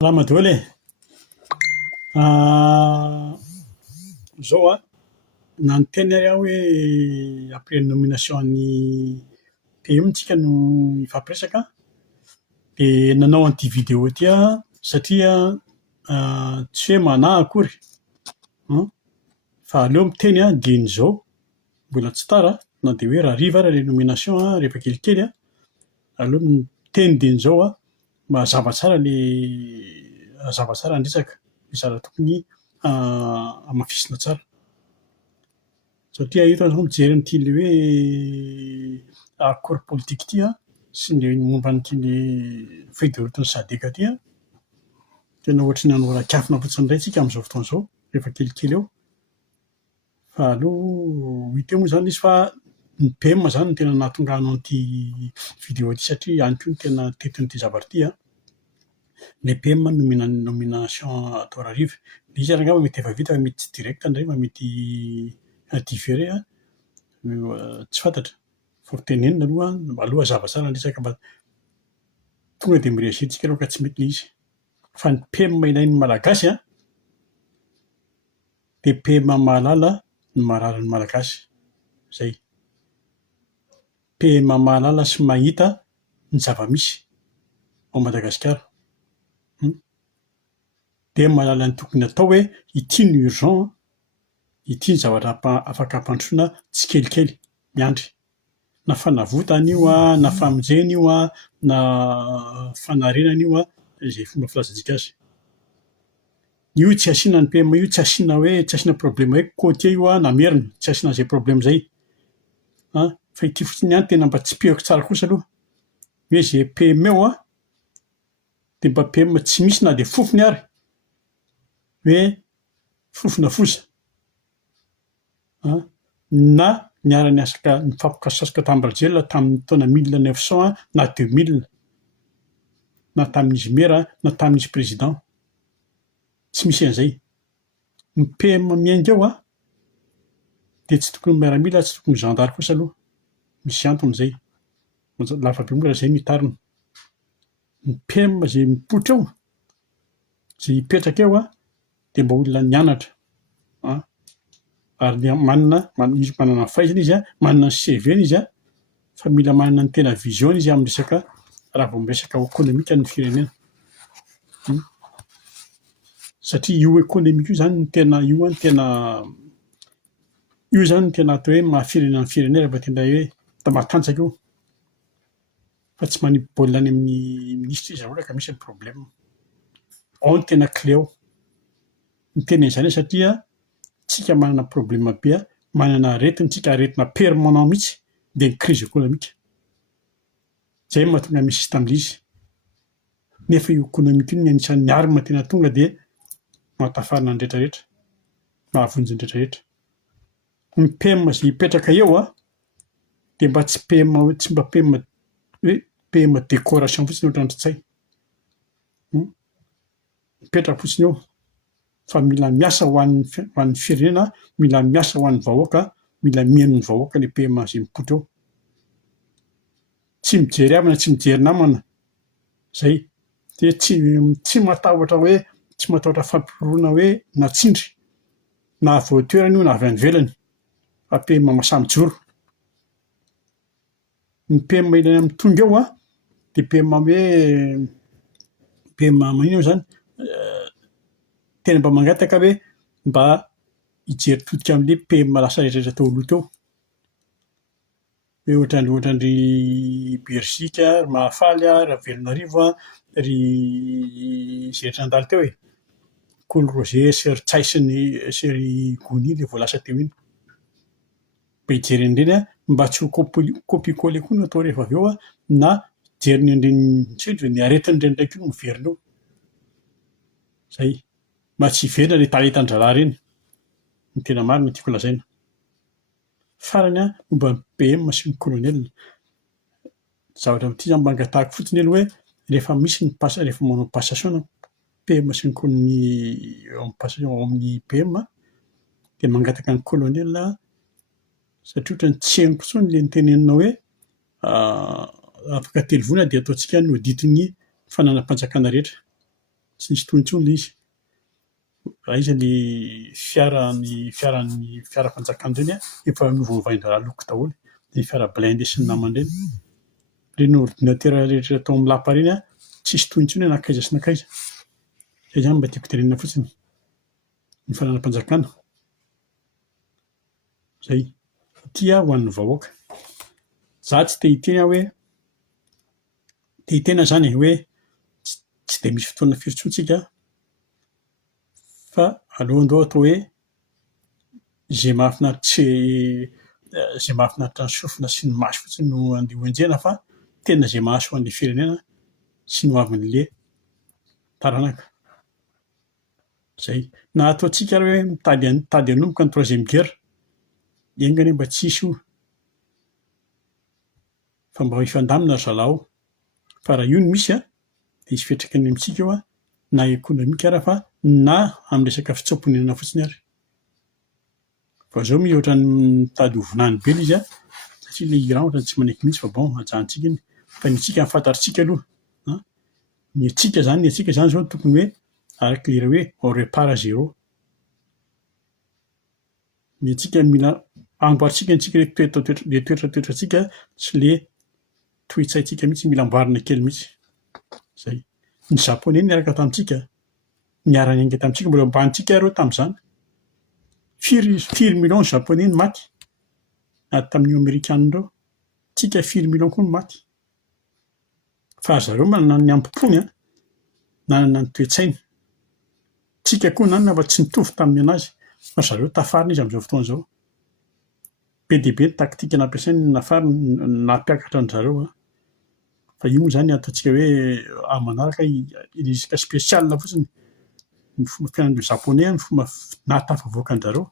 Raha Madioly zao nanontany ary aho hoe après nomination an'ny PM tsika no ifampiresaka de nanao an'ity vidéo ty satria tsy hoe manahy akory fa aleo miteny dieny zao mbola tsy tara na de hoe raha hariva ary le nomination rehefa kelikely aleo miteny dieny zao mba hazava tsara le hazava tsara ny resaka, le zavatra tokony amafisina tsara. Satria eto zao mijery an'ity le hoe accord politique ty sy le momba an'ity le feuille de route-n'ny SADC ty tena ohatry ny anoran-kafona fotsiny indray tsika am'zao fotoana zao rehefa kelikely eo. Fa aleo hita eo moa zany izy fa ny PM zany no tena nahatonga hanao an'ity vidéo ty satria any koa no tena tetin'ity zavatra ty le PM nomination atao hariva. De izy ary angamba mety efa vita fa mety tsy direct ndray fa mety différé tsy fantatra. Fa ho tenenina aloha hazava tsara ny resaka mba tonga de mireussit tsika aloha ka tsy mety le izy. Fa ny PM ilain'ny malagasy de PM mahalala no marary ny malagasy. Zay. PM mahalala sy mahita ny zava-misy ao Madagasikara. De mahalala ny tokony atao hoe ity no urgent, ity ny zavatra afaka ampandrosoana tsikelikely miandry. Na fanavotana io na famonjena io na fanarenana io zay fomba filazantsika azy. Io tsy asiana ny PM io tsy asiana problème hoe côtier io namerina, tsy asiana an'izay problème zay. Fa ity fotsiny ihany tena mba tsipihako tsara kosa aloha hoe zay PM eo de mba PM tsy misy na de fofony ary hoe fofona fosa na niara-niasaka nifampikasasaka tam'Brazil tamin'ny taona 1900 na 2000 na tamin'izy maire na tamin'izy président. Tsy misy an'izay. Ny PM miainga eo de tsy tokony miaramila, tsy tokony zandary kosa aloha. Misy antony zay. Lava be moa raha zay no hitarina. Ny PM zay mipoitra eo, zay hipetraka eo de mba olona nianatra ary izy manana fahaizana izy manana ny CV-ny izy fa mila manana ny tena vision izy amin'ny resaka raha vao miresaka économique ny firenena. Satria io économique io zany no tena io zany no tena atao hoe mahafirenena ny firenena rehefa tena hoe matanjaka io. Fa tsy manimba baolina any amin'ny ministre izy raha ohatra ka misy ny problème. Ao no tena clé ao. Nitenen'izany satria tsika manana problème be manana aretina, tsika aretina permanent mihitsy de ny crise économique. Zay no mahatonga misy tam'le izy. Nefa io économique io no anisan'ny arme tena tonga de mahatafarana ny rehetrarehetra, mahavonjy ny rehetrarehetra. Ny PM zay hipetraka eo de mba tsy PM hoe PM décoration fotsiny ohatran'ny Ntrantsaï. Mipetraka fotsiny eo fa mila miasa ho an'ny firenena, mila miasa ho an'ny vahoaka, mila mihaino ny vahoaka le PM zay mipoitra eo. Tsy mijery havana, tsy mijery namana. Zay. De tsy matahotra hoe tsy matahotra fampiroroana hoe natsindry na avy ao an-toerany io na avy any ivelany fa PM masamijoro. Ny PM ilaina amin'ny tonga eo de PM hoe PM magnino io zany tena mba mangataka hoe mba hijery todika am'le PM lasa rehetrarehetra tao aloha teo. Hoe ohatran'ny Belzika, ry Mahafaly, ry Avelonarivo, ry zay rehetra nandalo teo Coly Roger sy ry Tsaisy sy ry Gony le vao lasa teo iny. Mba hijery an'ireny mba tsy ho copier-coller koa no atao rehefa avy eo na jeriny an'ireny ny aretin'ireny ndraiky io no miverina eo. Zay. Mba tsy hiverina le talentan-draharaha ireny. Ny tena marina tiako lazaina. Farany momba ny PM sy ny colonel. Zavatra amin'ity zany mba angatahako fotsiny aloha hoe rehefa misy ny rehefa manao passation PM sy ny ao amin'ny PM de mangataka ny colonel satria ohatrany tsy henoko intsony le niteneninao hoe afaka 3 volana de ataontsika ny auditin'ny fananam-panjakana rehetra. tsy nisy tohintsony ilay izy. Raha izy ny fiara-fanjakana ireny efa novaovain-draharaha loko daholo. Ny fiara blindé sy ny namany ireny. Ireny ordinatera rehetra tao amin'ny lapa ireny tsisy tohintsony hoe nakaiza sy nakaiza. Izay izany mba tiako tenenina fotsiny ny fananam-panjakana. Izay ity ho an'ny vahoaka. Za tsy te hiteny hoe te hitena izany hoe tsy dia misy fotoana firy intsony isika fa aleondao atao hoe izay mahafinaritra ny sofina sy ny maso fotsiny no andeha hoenjena fa tena izay mahasoa an'ilay firenena sy no avin'ilay taranaka. Izay. Na ataontsika ary hoe mitady hanomboka ny troisième guerre, engany mba tsy hisy io. Fa mba hifandamina ry zalahy. Fa raha io no misy dia hisy fiantraikany amintsika eo na ekônomika ary fa na amin'ny resaka fitsaponenana fotsiny ary. Fa izao mihoatra ny mitady hovinany be ilay izy satria ilay Iran ohatrany tsy manaiky mihitsy fa bon hajantsika iny. Fa ny antsika fantatritsika aloha. Ny antsika izany izao tokony hoe araka ilay hoe on repart à zéro. Ny antsika mila amboarintsika antsika ilay toetratoetrantsika sy ilay toe-tsaintsika mihitsy mila amboarina kely mihitsy. Izay. Ny Japonais niaraka tamintsika, niara-niainga tamintsika, mbola ombanitsika areo tamin'izany. Firy million Japonais no maty ary tamin'io Amerikana ireo. Tsika firy million koa no maty. Fa zareo manana ny ampompony, nanana ny toe-tsaina. Tsika koa nanana fa tsy nitovy tamin'ny anazy. Fa zareo tafarina izy amin'izao fotoana izao. Be dia be ny taktika nampiasainy nampiakatra an'zareo. Fa io moa izany ataontsika hoe manaraka resaka spesiala fotsiny. Ny fomba fiainan'ireo Japonais, ny fomba nahatafavoaka an'zareo,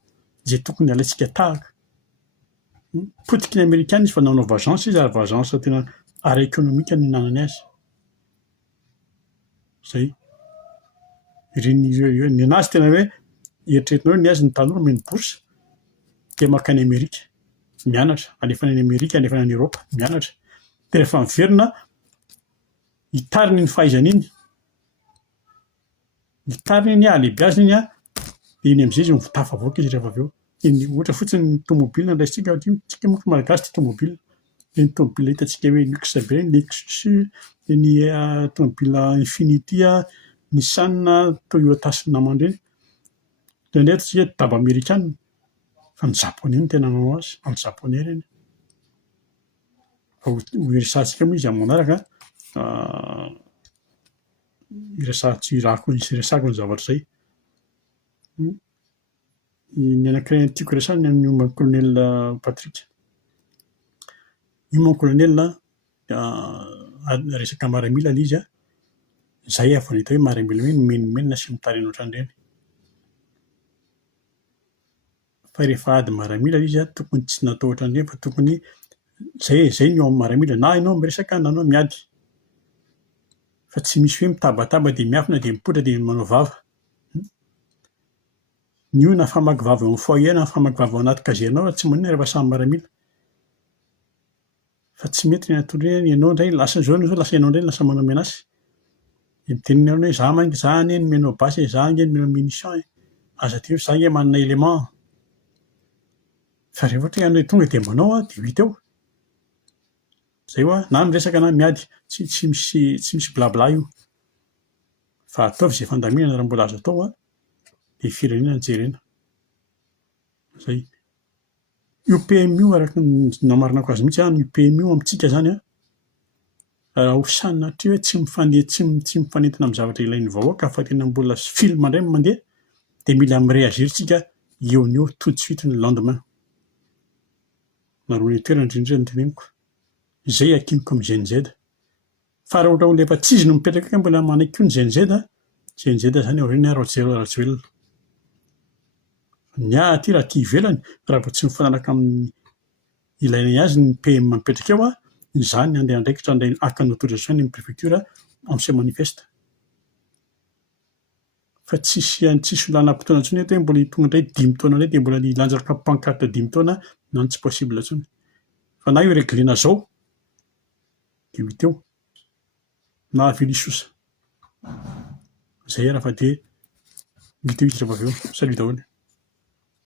izay tokony alaitsika tahaka. Potiky ny Amerikana izy fa nanao vengeance izy ary vengeance tena ara-ekônomika no hinanany azy. Izay. Ny anazy tena hoe eritreretina hoe ny azy ny tanora meno bourse dia makany Amerika mianatra, alefany any Amerika, alefany any Eropa mianatra. Dia rehefa miverina hitariny ny fahaizany iny. Hitariny iny alehibiaziny iny dia iny amin'izay izy tafavoaka izy rehefa avy eo. Ohatra fotsiny ny tômôbilina no raisitsika, tsika moa malagasy tia tômôbilina. Ny tômôbilina hitantsika hoe Lux be, Lexus, ny tômôbilina Infiniti, Nissan, Toyota sy ny namany ireny. Dia indray ataontsika daba amerikanina. Fa ny Japonais no tena manao azy, amin'ny Japonais ireny. Fa ho resahantsika moa izy amin'ny manaraka, iresahako ny zavatra izay. Ny anankiray tiako resahana ny momba ny colonel Patrick. Io moa colonel resaka miaramila ilay izy. Izay avy nahita hoe miaramila hoe menomenona sy mitarimy ohatran'ireny. Fa rehefa ady miaramila ilay izy tokony tsy natao ohatran'ireny fa tokony izay ny eo amin'ny miaramila na ianao miresaka na ianao miady. Fa tsy misy hoe mitabataba dia miafina dia mipoitra dia manao vava. Ny io na famaky vava eo amin'ny foyer na famaky vava ao anaty kazernao raha tsy maninona rehefa samy miaramila. Fa tsy mety ny atao hoe ianao indray lasa izao lasa ianao indray lasa manao menace. Dia mitenena hoe za mantsy za anie no menao basy, za anie no menao munition, aza ty hoe za anie manana élément. Fa rehefa ohatra hoe ianao tonga dia manao dia ho hita eo. Izay na miresaka na miady, tsy misy blabla io. Fa ataovy izay fandaminana raha mbola azo atao dia firenena no jerena. Izay. Io PMU araka ny namarinako azy mihitsy io PMU amintsika izany raha hosanina hatria hoe tsy mifanentina amin'ny zavatra ilain'ny vahoaka fa tena mbola film indray no mandeha dia mila mireagir tsika eo ny eo tout de suite ny lendemain. Naroa ny toerana indrindra ny teneniko. Izay hakiniko amin'ny GNZ. Fa raha ohatra efa tsy izy no mipetraka mbola manaiky koa ny GNZ, GNZ izany aoriana Rajoelina. Ny aty raha tia ivelany, raha vao tsy mifanaraka amin'ny ilainy azy ny PM mipetraka eo, izany andeha andraikitra haka ny autorisation ny préfecture ancien manifeste. Fa tsisy lanam-potoana intsony hoe mbola tonga indray 5 taona indray dia mbola hilanjaka pancarte 5 taona, na tsy possible intsony. Fa na io reglena izao dia ho hita eo. Na avy Lisosa. Zay raha fa dia mety ho hitraka avy eo. Salut daholo.